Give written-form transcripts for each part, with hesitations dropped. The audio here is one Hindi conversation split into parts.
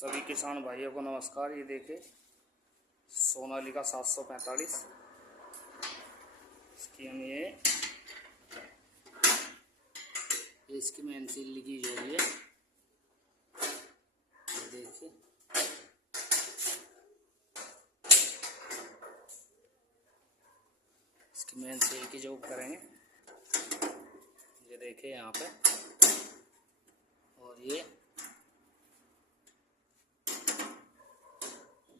सभी किसान भाइयों को नमस्कार। ये देखे सोनालिका 745, इसकी हम ये इसकी मेन सील लीकेज हो रही है। ये देखिए इसकी मेन सील की जॉब करेंगे। ये देखिए यहाँ पे, और ये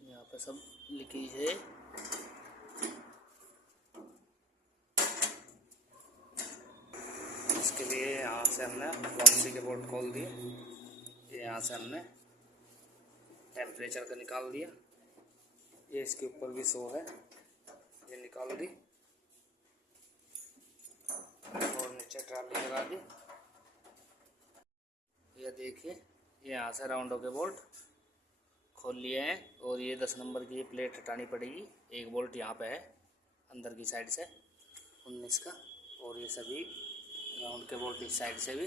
यहाँ पे सब लीकेज है। इसके लिए यहाँ से हमने वापसी के बोल्ट खोल दिए। ये यहाँ से हमने टेम्परेचर का निकाल दिया। ये इसके ऊपर भी शो है, ये निकाल दी और नीचे ट्राली लगा दी। ये देखिए ये यहाँ से राउंडो के बोल्ट खोल लिए हैं और ये 10 नंबर की ये प्लेट हटानी पड़ेगी। एक बोल्ट यहाँ पे है अंदर की साइड से 19 का, और ये सभी राउंड के बोल्ट इस साइड से भी,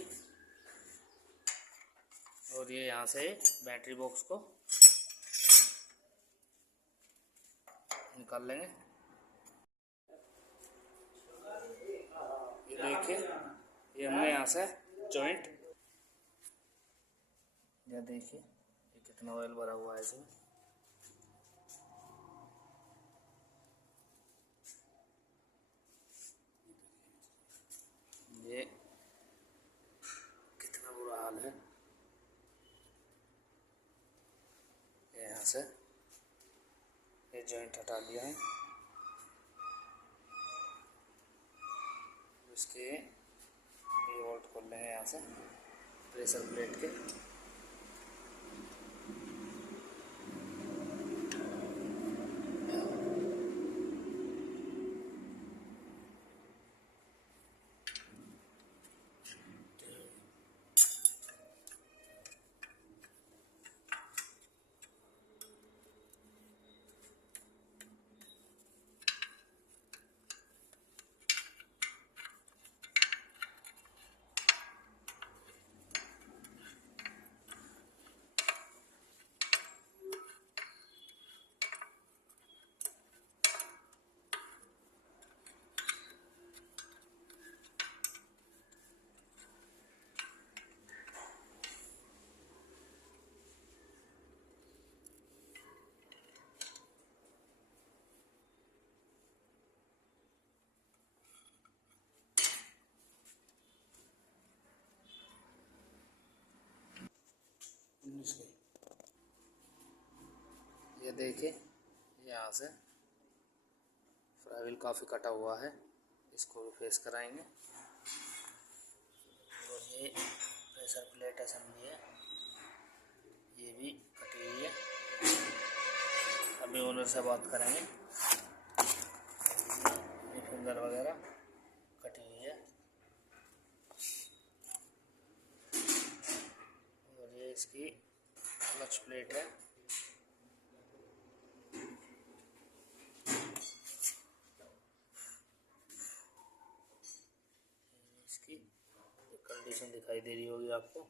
और ये यहाँ से बैटरी बॉक्स को निकाल लेंगे। ये देखिए ये हमने यहाँ से जॉइंट, ये देखिए ये कितना ऑयल भरा हुआ है इसमें। ये कितना बुरा हाल है। ये यहाँ से ये जॉइंट हटा दिया है। इसके ये बोल्ट खोल लेंगे यहाँ से प्रेशर प्लेट के। ये देखिए यहाँ से फ्लाईव्हील काफ़ी कटा हुआ है, इसको भी फेस कराएंगे। और ये प्रेशर प्लेट असेंबली है, ये भी कटी हुई है। अभी ओनर से बात करेंगे। ये फिंगर वगैरह कटी हुई है, और ये इसकी क्लच प्लेट है। इसकी कंडीशन दिखाई दे रही होगी आपको।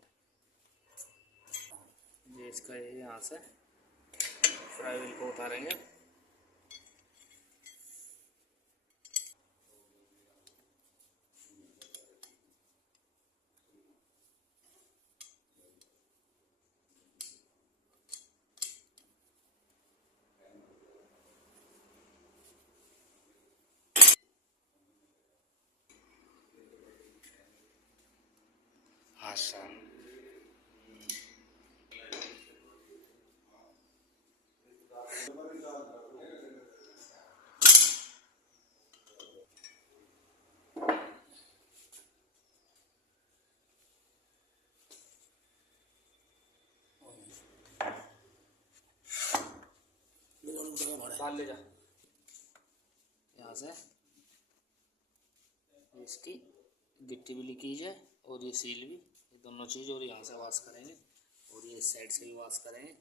ये इसका ये यहाँ से फ्लाईव्हील को उतारेंगे। हाँ सर, डाल ले जा यहाँ से। इसकी गिट्टी भी लीकेज है और ये सील भी, ये दोनों चीज़, और यहाँ से वॉश करेंगे और ये इस साइड से भी वॉश करेंगे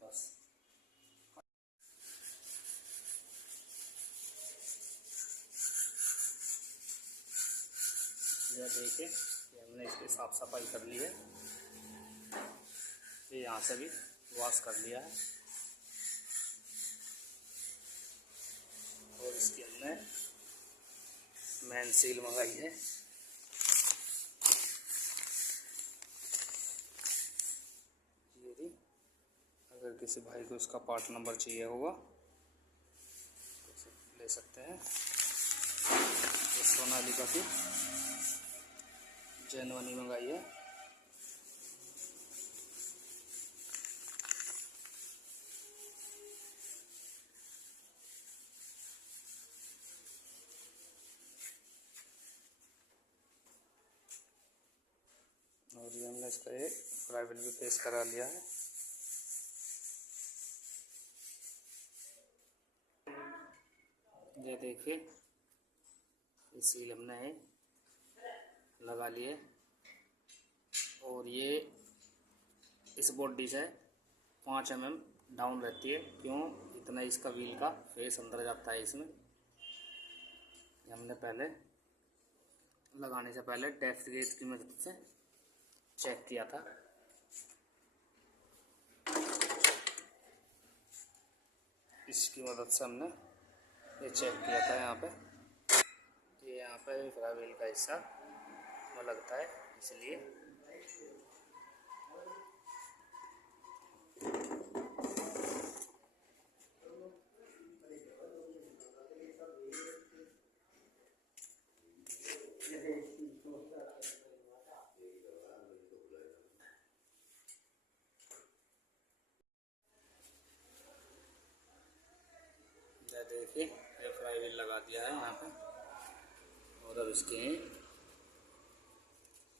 बस। ये देखिए हमने इसकी साफ सफाई कर ली है। ये यहाँ से भी वॉश कर लिया है और इसकी हमने मेन सील मंगाई है। ये भी अगर किसी भाई को इसका पार्ट नंबर चाहिए होगा तो ले सकते हैं। ये सोनालिका की जेनवनी मंगाई है। और ये हमने इसका एक प्राइवेट भी फेस करा लिया है। ये देखिए ये सील हमने लगा लिए और ये इस बॉडी से 5 mm डाउन रहती है। क्यों? इतना इसका व्हील का फेस अंदर जाता है इसमें। हमने पहले लगाने से पहले डेप्थ गेज की मदद से चेक किया था। इसकी मदद से हमने ये चेक किया था। यहाँ पे ये यहाँ पे व्हील का हिस्सा में लगता है, इसलिए देखिए ये फ्लाई व्हील लगा दिया है यहाँ पे। और अब इसके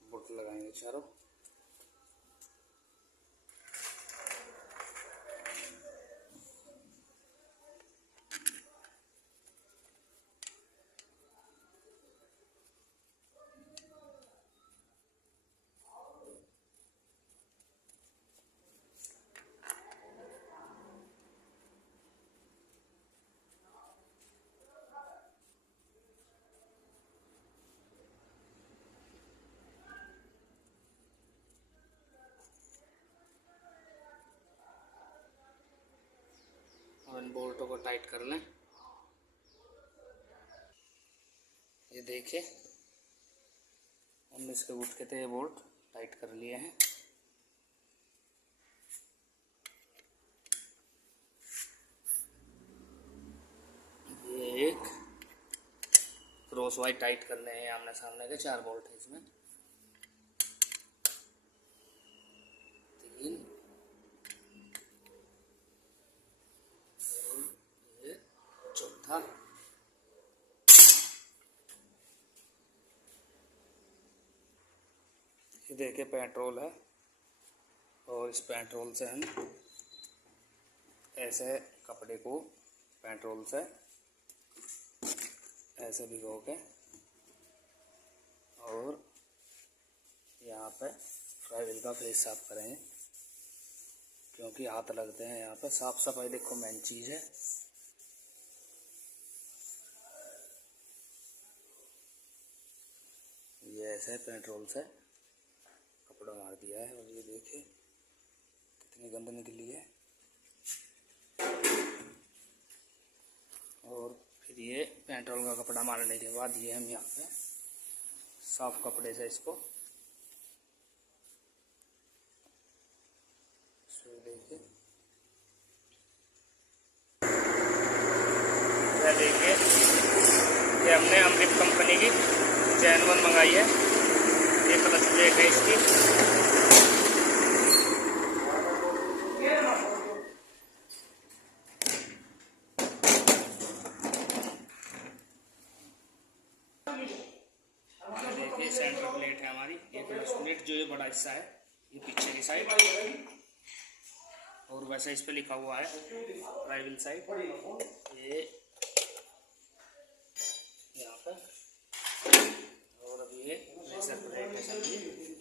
बुट लगाएंगे चारों। इन बोल्टों को टाइट कर लें। ये देखिए हमने इसके उठ के थे ये बोल्ट टाइट कर लिए हैं। ये एक क्रॉस वाइज टाइट करने हैं आमने सामने के 4 बोल्ट है इसमें। 3 ये चौथा। ये देखिए पेट्रोल है और इस पेट्रोल से हम ऐसे कपड़े को पेट्रोल से ऐसे भिगो के और यहाँ पे फ्लाई व्हील का फेस साफ करेंगे, क्योंकि हाथ लगते हैं यहाँ पे। साफ सफाई देखो मेन चीज़ है। ये ऐसे पेट्रोल से कपड़ा मार दिया है और ये देखिए कितनी गंद निकली है। और फिर ये पेट्रोल का कपड़ा मारने के बाद ये हम यहाँ पे साफ कपड़े से इसको देखिए। देखिए ये हमने अमृत कंपनी की जेनवन मंगाई है। ये क्लच प्लेट है इसकी। देखिए सेंटर प्लेट है हमारी। ये क्लच प्लेट जो ये बड़ा हिस्सा है ये पीछे की साइड, और वैसे इस पे लिखा हुआ है फ्लाई व्हील साइड। ये यहाँ पर और अभी ये लेजर प्लेट है समझिए।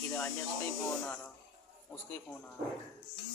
फिर आज उसका ही फोन आ रहा, उसका ही फोन आ रहा।